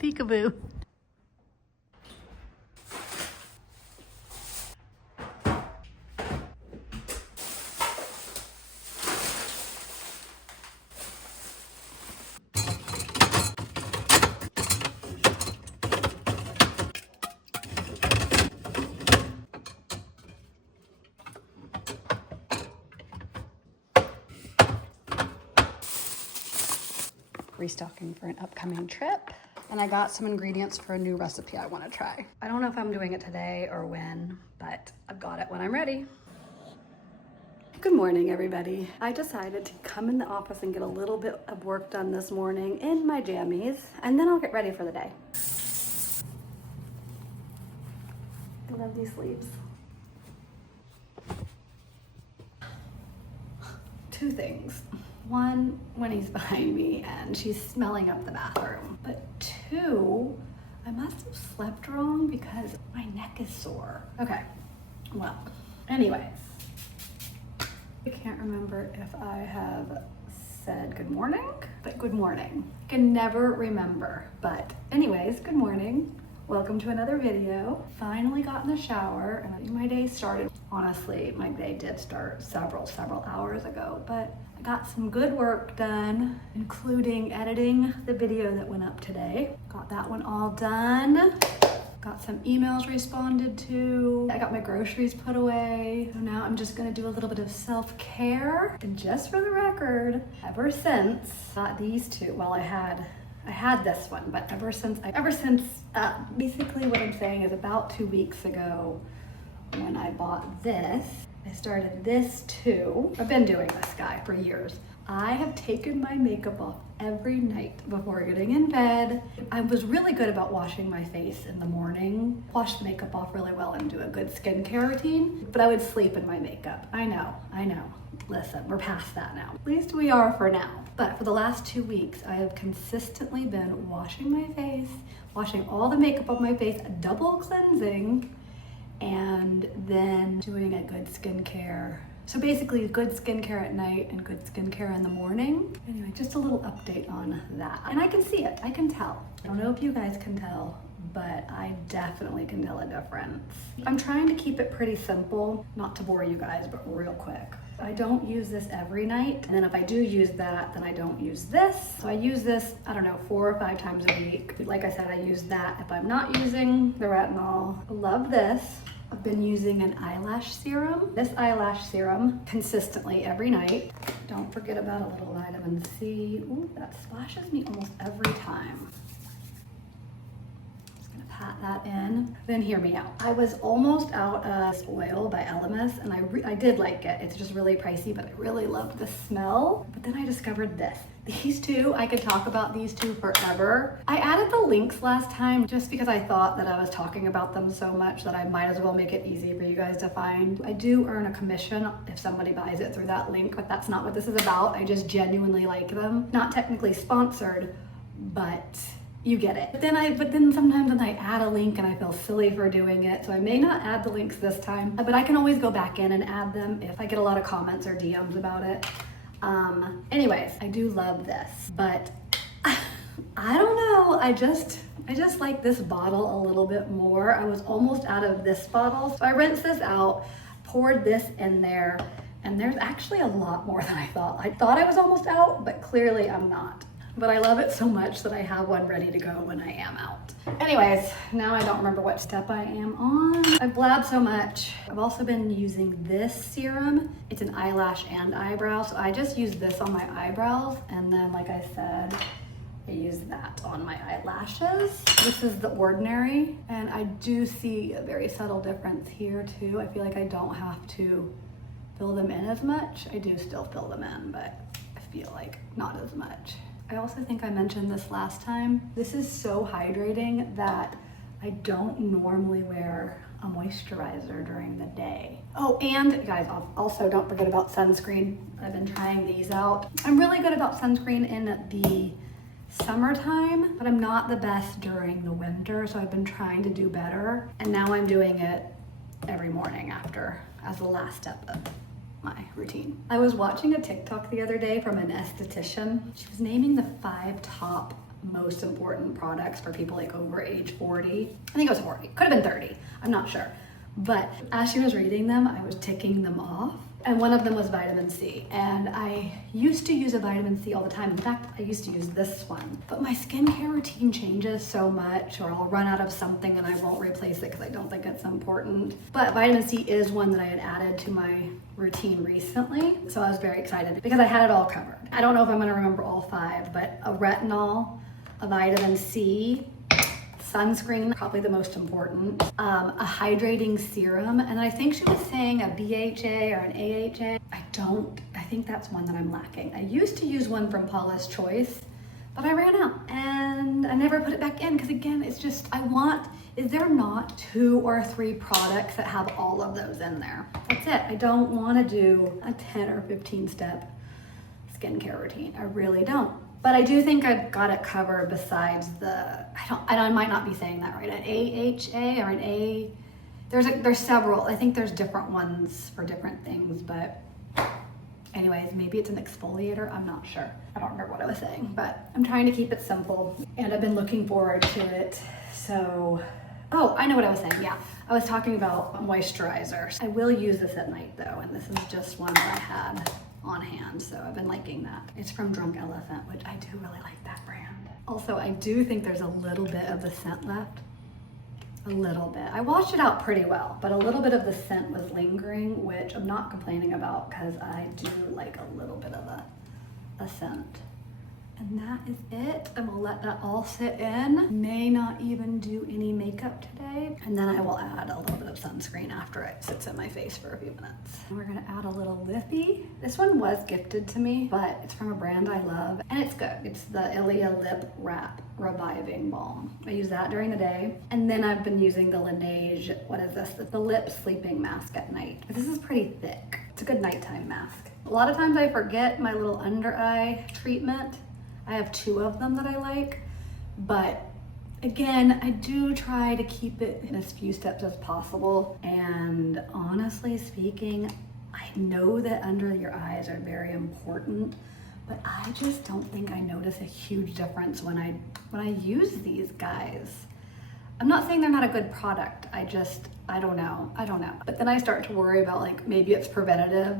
Peekaboo. Restocking for an upcoming trip. And I got some ingredients for a new recipe I want to try. I don't know if I'm doing it today or when, but I've got it when I'm ready. Good morning, everybody. I decided to come in the office and get a little bit of work done this morning in my jammies, and then I'll get ready for the day. I love these sleeves. Two things. One, when he's behind me and she's smelling up the bathroom. But two, I must have slept wrong because my neck is sore. Okay, well, anyways. I can't remember if I have said good morning, but good morning. I can never remember, but anyways, good morning. Welcome to another video. Finally got in the shower and my day started. Honestly, my day did start several hours ago, but I got some good work done, including editing the video that went up today. Got that one all done. Got some emails responded to. I got my groceries put away. So now I'm just gonna do a little bit of self-care. And just for the record, ever since I got these two, well, I had this one, but ever since, basically what I'm saying is about 2 weeks ago when I bought this, I started this too. I've been doing this guy for years. I have taken my makeup off every night before getting in bed. I was really good about washing my face in the morning, wash the makeup off really well and do a good skincare routine, but I would sleep in my makeup. I know. Listen, we're past that now. At least we are for now. But for the last 2 weeks, I have consistently been washing my face, washing all the makeup off my face, double cleansing, and then doing a good skincare. So basically good skincare at night and good skincare in the morning. Anyway, just a little update on that. And I can see it, I can tell. I don't know if you guys can tell, but I definitely can tell a difference. I'm trying to keep it pretty simple, not to bore you guys, but real quick. I don't use this every night, and then if I do use that, then I don't use this. So I use this, I don't know, 4 or 5 times a week. Like I said, I use that if I'm not using the retinol. I love this. I've been using an eyelash serum. This eyelash serum consistently every night. Don't forget about a little vitamin C. Ooh, that splashes me almost every time. Pat that in. Then hear me out. I was almost out of this oil by Elemis, and I did like it. It's just really pricey, but I really loved the smell. But then I discovered this. These two, I could talk about these two forever. I added the links last time just because I thought that I was talking about them so much that I might as well make it easy for you guys to find. I do earn a commission if somebody buys it through that link, but that's not what this is about. I just genuinely like them. Not technically sponsored, but you get it. But then sometimes when I add a link and I feel silly for doing it, so I may not add the links this time, but I can always go back in and add them if I get a lot of comments or DMs about it. Anyways, I do love this, but I don't know, I just like this bottle a little bit more. I was almost out of this bottle, so I rinsed this out, poured this in there, and there's actually a lot more than I thought. I thought I was almost out, but clearly I'm not. But I love it so much that I have one ready to go when I am out. Anyways, now I don't remember what step I am on. I blab so much. I've also been using this serum. It's an eyelash and eyebrow, so I just use this on my eyebrows, and then like I said, I use that on my eyelashes. This is the Ordinary, and I do see a very subtle difference here too. I feel like I don't have to fill them in as much. I do still fill them in, but I feel like not as much. I also think I mentioned this last time. This is so hydrating that I don't normally wear a moisturizer during the day. Oh, and guys, also don't forget about sunscreen. I've been trying these out. I'm really good about sunscreen in the summertime, but I'm not the best during the winter, so I've been trying to do better. And now I'm doing it every morning after, as the last step of my routine. I was watching a TikTok the other day from an esthetician. She was naming the 5 top most important products for people like over age 40. I think it was 40, could have been 30, I'm not sure. But as she was reading them, I was ticking them off. And one of them was vitamin C. And I used to use a vitamin C all the time. In fact, I used to use this one. But my skincare routine changes so much, or I'll run out of something and I won't replace it because I don't think it's important. But vitamin C is one that I had added to my routine recently. So I was very excited because I had it all covered. I don't know if I'm gonna remember all 5, but a retinol, a vitamin C, sunscreen, probably the most important, a hydrating serum, and I think she was saying a BHA or an AHA. I think that's one that I'm lacking. I used to use one from Paula's Choice, but I ran out and I never put it back in because again, it's just, is there not 2 or 3 products that have all of those in there? That's it. I don't want to do a 10 or 15 step skincare routine. I really don't. But I do think I've got it covered besides I might not be saying that right, an AHA or an A, there's several, I think there's different ones for different things, but anyways, maybe it's an exfoliator, I'm not sure. I don't remember what I was saying, but I'm trying to keep it simple and I've been looking forward to it. So, oh, I know what I was saying, yeah. I was talking about moisturizers. I will use this at night though, and this is just one that I had on hand, so I've been liking that. It's from Drunk Elephant, which I do really like that brand. Also, I do think there's a little bit of the scent left. A little bit. I washed it out pretty well, but a little bit of the scent was lingering, which I'm not complaining about because I do like a little bit of a scent. And that is it. I'm gonna let that all sit in. May not even do any makeup today. And then I will add a little bit of sunscreen after it sits in my face for a few minutes. We're gonna add a little lippy. This one was gifted to me, but it's from a brand I love and it's good. It's the Ilia Lip Wrap Reviving Balm. I use that during the day. And then I've been using the Laneige, what is this? The Lip Sleeping Mask at night. This is pretty thick. It's a good nighttime mask. A lot of times I forget my little under eye treatment. I have 2 of them that I like, but again, I do try to keep it in as few steps as possible. And honestly speaking, I know that under your eyes are very important, but I just don't think I notice a huge difference when I use these guys. I'm not saying they're not a good product. I don't know. But then I start to worry about like, maybe it's preventative.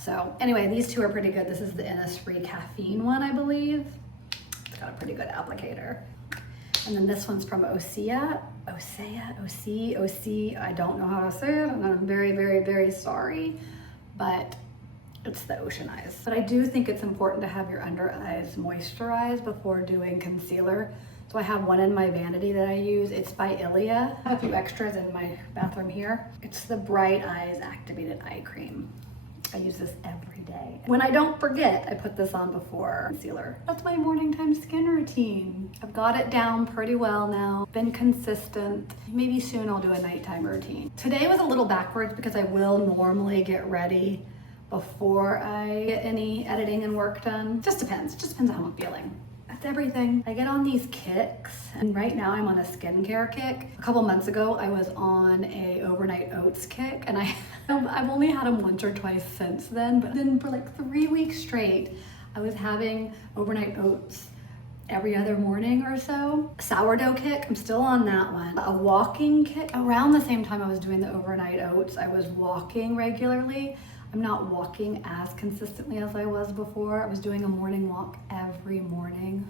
So anyway, these 2 are pretty good. This is the Innisfree caffeine one, I believe. It's got a pretty good applicator. And then this one's from Osea, I don't know how to say it, and I'm very, very, very sorry, but it's the Ocean Eyes. But I do think it's important to have your under eyes moisturized before doing concealer. So I have one in my vanity that I use. It's by Ilia. I have a few extras in my bathroom here. It's the Bright Eyes Activated Eye Cream. I use this every day. When I don't forget, I put this on before concealer. That's my morning time skin routine. I've got it down pretty well now. Been consistent. Maybe soon I'll do a nighttime routine. Today was a little backwards because I will normally get ready before I get any editing and work done. Just depends on how I'm feeling. That's everything. I get on these kicks, and right now I'm on a skincare kick. A couple months ago, I was on a overnight oats kick, and I've only had them once or twice since then, but then for like 3 weeks straight, I was having overnight oats every other morning or so. Sourdough kick, I'm still on that one. A walking kick, around the same time I was doing the overnight oats, I was walking regularly. I'm not walking as consistently as I was before. I was doing a morning walk every morning.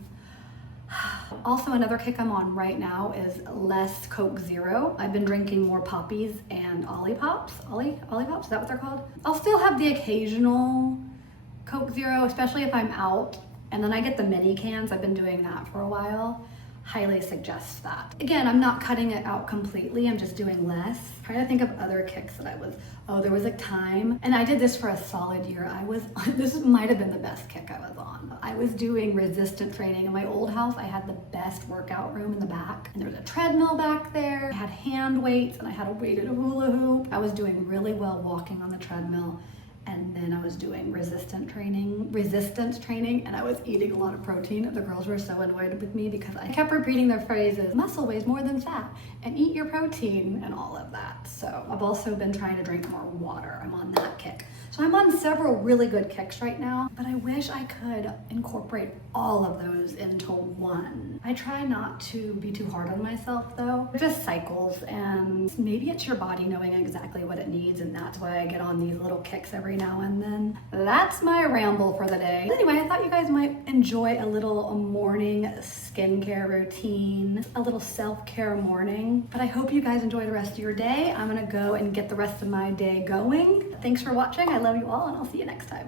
Also, another kick I'm on right now is less Coke Zero. I've been drinking more Poppies and Olippops. Olippops, is that what they're called? I'll still have the occasional Coke Zero, especially if I'm out. And then I get the mini cans. I've been doing that for a while. Highly suggest that. Again, I'm not cutting it out completely. I'm just doing less. Trying to think of other kicks that I was, there was a time, and I did this for a solid year. This might have been the best kick I was on. I was doing resistance training in my old house. I had the best workout room in the back, and there was a treadmill back there. I had hand weights, and I had a weighted hula hoop. I was doing really well walking on the treadmill. And then I was doing resistance training, and I was eating a lot of protein. The girls were so annoyed with me because I kept repeating their phrases, muscle weighs more than fat, and eat your protein, and all of that. So I've also been trying to drink more water. I'm on that kick. So So I'm on several really good kicks right now, but I wish I could incorporate all of those into one. I try not to be too hard on myself though. It just cycles, and maybe it's your body knowing exactly what it needs, and that's why I get on these little kicks every now and then. That's my ramble for the day. Anyway, I thought you guys might enjoy a little morning skincare routine, a little self-care morning. But I hope you guys enjoy the rest of your day. I'm gonna go and get the rest of my day going. Thanks for watching. I love you all, and I'll see you next time.